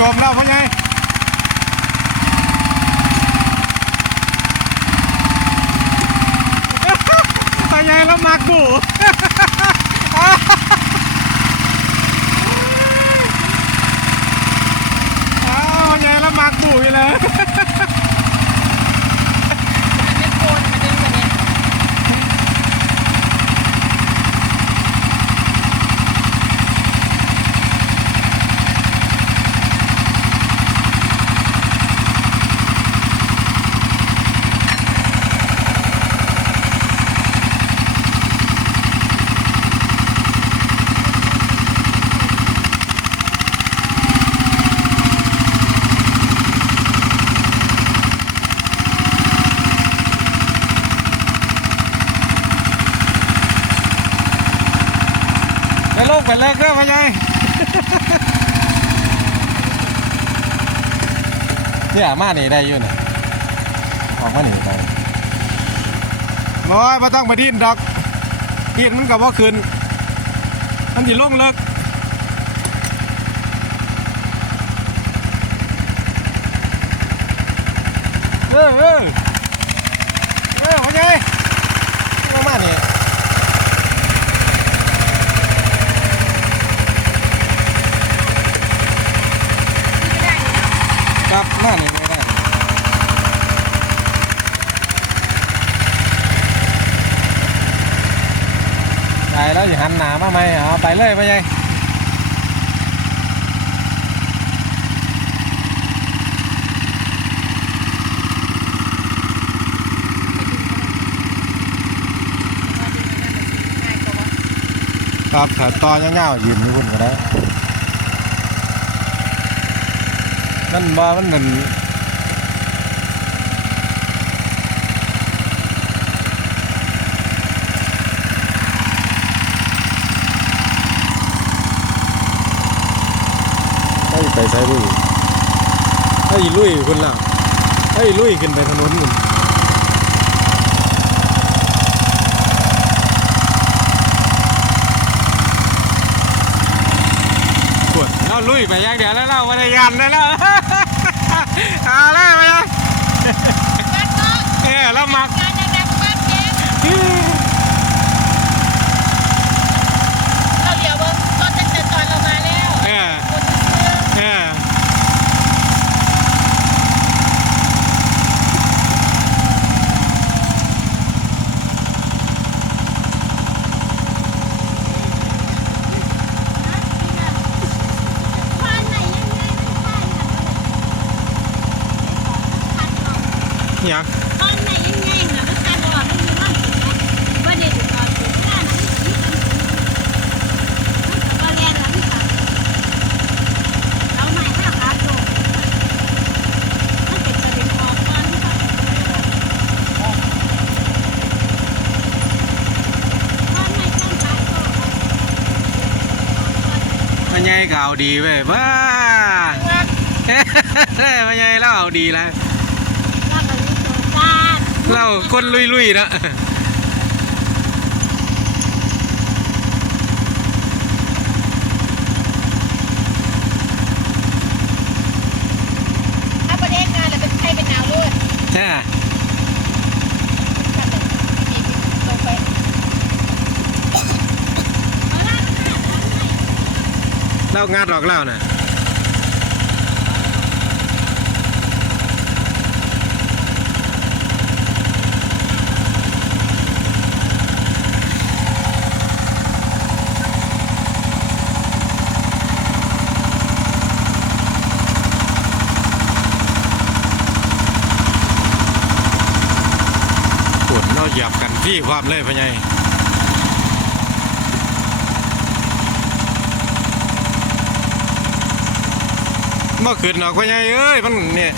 จมแล้วพ่อใหญ่พ่อใหญ่แล้วมักบู อ้าวพ่อใหญ่แล้วมักบูอยู่เลย มันไม่โคนมันดึงกว่านี้ ไปโลกไปเลิกเด้อพ่อใหญ่เนี่ยมาหนีได้อยู่เนี่ยออกมานี่ได้โอ้ยมาต้องมาดิ้นดอกดิ้นมันกับว่าคืนมันสิลงเลิกเออเออเออพ่อใหญ่ ออกมานี่ ไม่ได้อยู่ แล้วครับมานี่ไม่ได้ไปแล้วอย่าหันหนามาไหมเอาไปเลยไปยังง่ายกว่าครับถ้าตอนเงาๆยืนอยู่บนก็ได้ มันบ่ มันนั่นเฮ้ยไปใส่ลุยเฮ้ยลุยคุณล่ะเฮ้ยลุยขึ้นไปถนนนู่นปวดเรา ลุยไปอย่างเดียวแล้วเราวันยันได้แล้วเอาแล้วไปเลยบ้านก็เออเรามัก งานดังๆบ้านเจ๊เราเดี๋ยวเบิ่งตอนตั้งแต่ตอนเรามาแล้ว เออ คนซื้อ เออ บ้านไหนยังไงไม่ใช่ ค่ะเนี่ยบ้านไหนยังไงน่ะไม่ใช่บอกไม่มีบ้านถูกไหมบ้านเด็กถูกต้องถูกบ้านนั้นนี่มันก็เรียนแล้วนี่ค่ะเราใหม่ถ้าขาโตมันเป็นประเด็นออกก่อนที่เขาบ้านใหม่ต้นขาโตพ่อใหญ่ก็เอาดีเว้ยบ้าพ่อใหญ่เราเอาดีแล้วแล้วก็มีตัวจ้าน เราคนลุยๆนะถ้าประเด็นงานแล้วเป็นใครเป็นหนาวเลยฮะลงไปเอาล่ะเรางาดดอกเล่าน่ะ เหยียบกันพี่ความเลยพ่อใหญ่เมื่อคืนออกพ่อใหญ่เอ้ยมันเนี่ย